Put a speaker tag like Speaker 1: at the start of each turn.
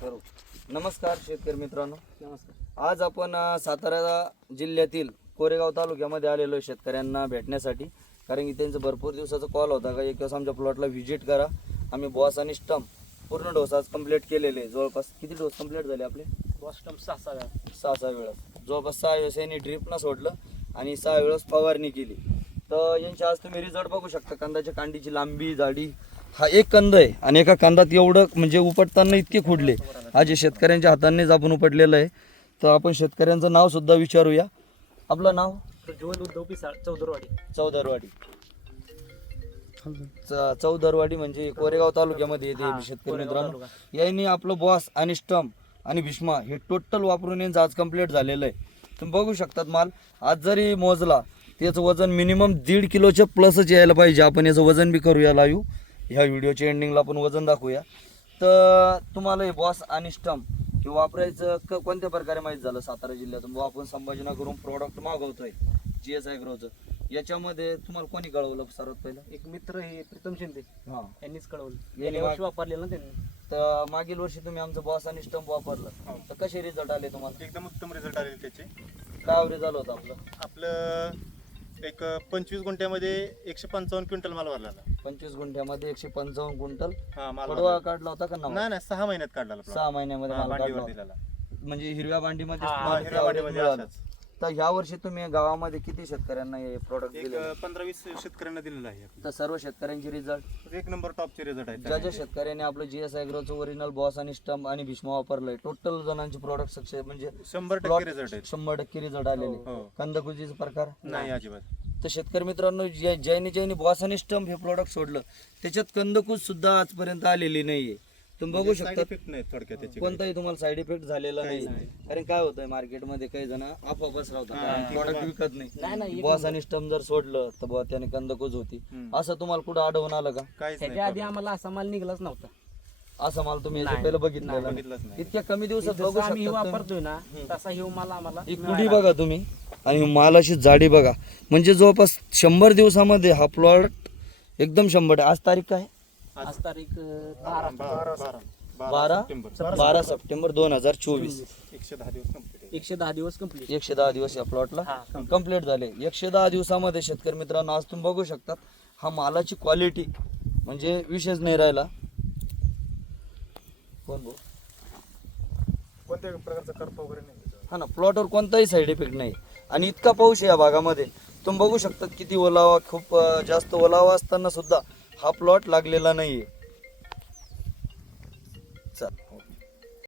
Speaker 1: ठरवू नमस्कार शेतकरी मित्रांनो.
Speaker 2: नमस्कार.
Speaker 1: आज आपण अ, सातारा जिल्ह्यातील कोरेगाव तालुक्यामध्ये आलेलो आहे शेतकऱ्यांना भेटण्यासाठी. कारण की त्यांचा भरपूर दिवसाचा कॉल होता का एक दिवस आमच्या प्लॉटला व्हिजिट करा. आम्ही बॉस आणि स्टम्प पूर्ण डोस आज कंप्लीट केलेले आहे. जवळपास किती डोस कंप्लीट झाले आपले?
Speaker 2: बॉस्टम सहा सहा वेळा.
Speaker 1: सहा सहा वेळेस जवळपास सहा वेळेस यांनी ड्रिपनं सोडलं आणि सहा वेळेस फवारणी केली. तर यांची आज तुम्ही रिझल्ट बघू शकता. कंदाच्या कांडीची लांबी जाडी हा एक कंद आहे आणि एका कंदात एवढं म्हणजे उपटताना इतके खुडले. आज हे शेतकऱ्यांच्या हातानेच आपण उपटलेलं आहे तर आपण शेतकऱ्यांचं नाव सुद्धा विचारूया. आपलं नाव?
Speaker 2: प्रज्वल उद्धव पिसाळ चौदरवाडी.
Speaker 1: चौदरवाडी. च- चौदरवाडी म्हणजे कोरेगाव तालुक्यामध्ये येते
Speaker 2: हा,
Speaker 1: शेतकरी मित्रांनो. यांनी आपलं बॉस आणि स्टम्प आणि भीष्मा हे टोटल वापरून यांचं आज कंप्लीट झालेलं आहे. तुम्ही बघू शकतात माल. आज जरी मोजला त्याचं वजन मिनिमम दीड किलोच्या प्लसच यायला पाहिजे. आपण याचं वजन बी करूया लाईव्ह ह्या व्हिडिओच्या एंडिंगला आपण वजन दाखवूया. तर तुम्हाला हे बॉस आणि स्टम्प हे वापरायचं क कोणत्या प्रकारे माहीत झालं सातारा जिल्ह्यातून? बुवा आपण संभाजीनगरहून प्रोडक्ट मागवतोय जी एस ॲग्रोचं याच्यामध्ये तुम्हाला कोणी कळवलं सर्वात पहिलं?
Speaker 2: एक मित्र हे प्रीतम शिंदे.
Speaker 1: हां.
Speaker 2: यांनीच कळवलं.
Speaker 1: यांनी
Speaker 2: गेल्या वर्षी वापरलेलं ना त्यांनी.
Speaker 1: तर मागील वर्षी तुम्ही आमचं बॉस आणि स्टम्प वापरलं. तर कसे रिझल्ट आले तुम्हाला?
Speaker 3: एकदम उत्तम रिझल्ट आलेले त्याचे.
Speaker 1: काय झालं होतं आपलं?
Speaker 3: आपलं एक पंचवीस गुंठ्यामध्ये एकशे पंचावन्न क्विंटल माल भरला
Speaker 1: पंचवीस गुंठ्यामध्ये एकशे पंचावन्न क्विंटल
Speaker 3: हा माल भरला.
Speaker 1: काढला होता का
Speaker 3: नाही नाही सहा महिन्यात काढला.
Speaker 1: सहा महिन्यामध्ये
Speaker 3: हा,
Speaker 1: माल काढला
Speaker 3: दिलेला
Speaker 1: होता. म्हणजे हिरव्या भांडीमध्ये
Speaker 2: हा,
Speaker 1: तुम्हाला
Speaker 3: हिरव्या
Speaker 1: मिळालं.
Speaker 3: असाच.
Speaker 1: तर ह्या वर्षी तुम्ही गावामध्ये किती शेतकऱ्यांना हे प्रोडक्ट
Speaker 3: एक
Speaker 1: दिले
Speaker 3: पंधरा वीस शेतकऱ्यांना दिलेला आहे.
Speaker 1: तर सर्व शेतकऱ्यांचे रिझल्ट
Speaker 3: एक नंबर टॉपचे रिझल्ट आहेत.
Speaker 1: ज्या ज्या शेतकऱ्यांनी आपलं जी एस ॲग्रोचं ओरिजिनल बॉस आणि स्टम्प आणि भीष्मा वापरलंय टोटल जणांचे प्रोडक्ट सक्सेस म्हणजे
Speaker 3: शंभर टक्के रिझल्ट आहेत.
Speaker 1: शंभर टक्के रिझल्ट आलेले.
Speaker 3: हो.
Speaker 1: कंदकुजीचा प्रकार?
Speaker 3: नाही अजिबात.
Speaker 1: तर शेतकरी मित्रांनो ज्या- ज्यांनी ज्यांनी बॉस आणि स्टम्प हे प्रोडक्ट सोडलं त्याच्यात कंदकूज सुद्धा आजपर्यंत आलेली नाहीये. तुम्ही बघू
Speaker 3: साईड
Speaker 1: शकता
Speaker 3: इफेक्ट नाही थोडक्यात त्याची
Speaker 1: कोणताही तुम्हाला साईड इफेक्ट झालेला नाही. कारण काय होतंय मार्केटमध्ये काही जण आपोआप पसरवतात
Speaker 3: हा,
Speaker 1: प्रोडक्ट. विकत
Speaker 2: नाही,
Speaker 1: बॉस. आणि स्टम्प जर सोडलं तर बुवा त्याने कंदकूज होती. असं तुम्हाला कुठं आढळून आलं का
Speaker 2: त्याच्या आधी. आम्हाला असा माल निघालाच नव्हता
Speaker 1: असं माल तुम्ही पहिलं
Speaker 2: नाही.
Speaker 1: इतक्या कमी दिवसात बघू
Speaker 2: आम्ही
Speaker 1: शकता.
Speaker 2: वापरतोय ना. तसा हे माल आम्हाला
Speaker 1: कुडी. बघा तुम्ही आणि मालाची जाडी बघा म्हणजे जवळपास शंभर दिवसामध्ये हा प्लॉट एकदम शंभर आज तारीख काय?
Speaker 2: आज तारीख अं, बारा.
Speaker 3: बारा बारा
Speaker 1: बारा.
Speaker 3: सप्टेंबर.
Speaker 1: बारा सप्टेंबर. दोन हजार चोवीस.
Speaker 3: एकशे दहा दिवस कंप्लीट
Speaker 2: एकशे दहा दिवस कंप्लीट
Speaker 1: एकशे दहा दिवस या प्लॉटला
Speaker 2: हा, complete.
Speaker 1: कंप्लीट झाले. एकशे दहा दिवसामध्ये शेतकरी मित्रांनो आज तुम्ही बघू शकतात हा मालाची क्वालिटी म्हणजे विशेष नाही राहिला. कोण भाऊ?
Speaker 3: कोणत्या प्रकारचा करप वगैरे नाही
Speaker 1: हा ना प्लॉटवर कोणताही साईड इफेक्ट नाही. आणि इतका पाऊस आहे या भागामध्ये. तुम्ही बघू शकता किती ओलावा खूप अं, जास्त ओलावा असताना सुद्धा हा प्लॉट लागलेला नाहीये. चल.